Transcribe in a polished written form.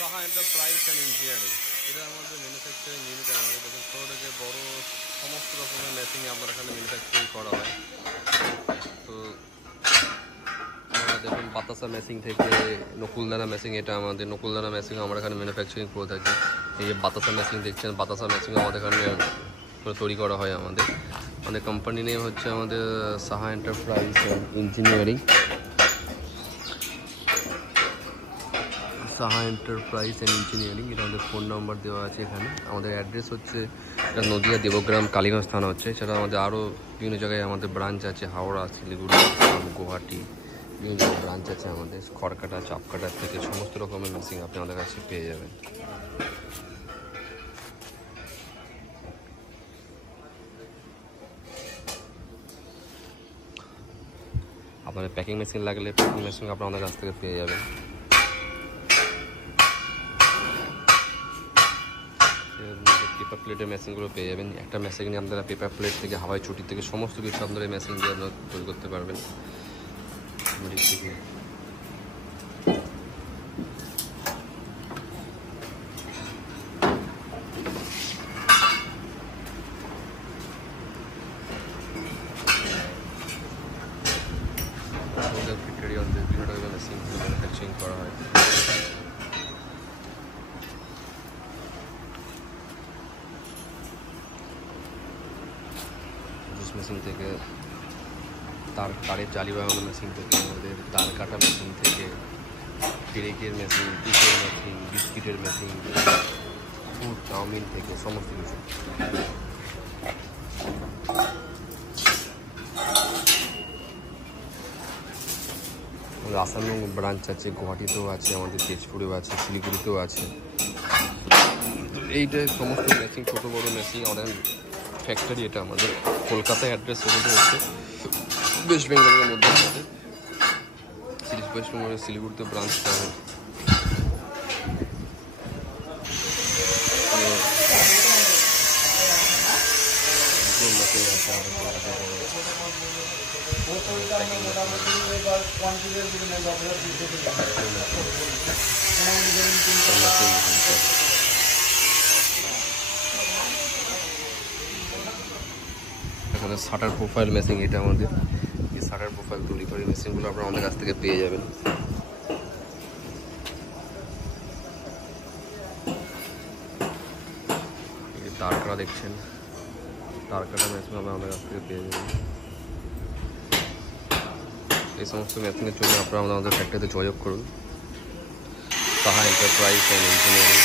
Saha enterprise and engineering, এটা আমাদের manufacturing unit. আমাদের দেখুন ছোটো থেকে বড় সমস্ত রকমের মেশিন আপনার এখানে ম্যানুফ্যাকচারিং করা হয়। তো আমরা দেখুন বাতাসা মেশিন থেকে নকুলদানা মেশিন, এটা আমাদের নকুলদানা মেশিন আমরা এখানে ম্যানুফ্যাকচারিং করে থাকি। এই যে বাতাসা মেশিন দেখছেন, বাতাসা মেশিন আমাদের এখানে তৈরি করা হয়। আমাদের কোম্পানি নেম হচ্ছে আমাদের Saha enterprise and engineering. Saha enterprise and engineering, এটা আমাদের ফোন নাম্বার দেওয়া আছে এখানে। আমাদের অ্যাড্রেস হচ্ছে এটা নদিয়া দেবগ্রাম কালীগঞ্জ থানা হচ্ছে। সেটা আমাদের আরও বিভিন্ন জায়গায় আমাদের ব্রাঞ্চ আছে, হাওড়া, শিলিগুড়ি, গুয়াহাটি, বিভিন্ন জায়গায় ব্রাঞ্চ আছে আমাদের। খড়কাটা, চাপকাটা থেকে সমস্ত রকমের মেশিন আপনি আমাদের কাছে পেয়ে যাবেন। আপনাদের প্যাকিং মেশিন লাগলে প্যাকিং মেশিন আপনারা আমাদের কাছ থেকে পেয়ে যাবেন। পেপার প্লেটের মেশিনগুলো পেয়ে যাবেন। একটা মেশিন নিয়ে আপনারা পেপার প্লেট থেকে হাওয়াই চুটি থেকে সমস্ত কিছু আপনারা এই মেশিন দিয়ে আপনারা তৈরি করতে পারবেন। বিভিন্ন টাইপের মেশিন ম্যানুফ্যাকচারিং করা হয়। মেশিন থেকে তারের জালি বানানো মেশিন থেকে আমাদের তার কাটা মেশিন থেকে কেকের মেশিন, পিকের মেশিন, বিস্কিটের মেশিন, ফুড চাউমিন থেকে সমস্ত কিছু। আসামেও ব্রাঞ্চ আছে, গুয়াহাটিতেও আছে, আমাদের তেজপুরেও আছে, শিলিগুড়িতেও আছে। এইটাই সমস্ত মেশিন, ছোটো বড়ো মেশিন আমাদের ফ্যাক্টরি। এটা আমাদের কলকাতায় অ্যাড্রেস হচ্ছে ওয়েস্ট বেঙ্গলের মধ্যে আমাদের ওয়েস্ট বেঙ্গলের শিলিগুড়িতে ব্রাঞ্চ পাবেন। এখানে শাটার প্রোফাইল মেশিন, এটা আমাদের এই শাটার প্রোফাইল তৈরি করে মেশিনগুলো আপনারা আমাদের কাছ থেকে পেয়ে যাবেন। এই যে তার কাটা দেখছেন, তার কাটা মেশিন আপনারা আমাদের কাছ থেকে পেয়ে যাবেন। এই সমস্ত মেশিনের জন্য আপনারা আমাদের ফ্যাক্টরিতে যোগাযোগ করুন। Saha enterprise and engineering.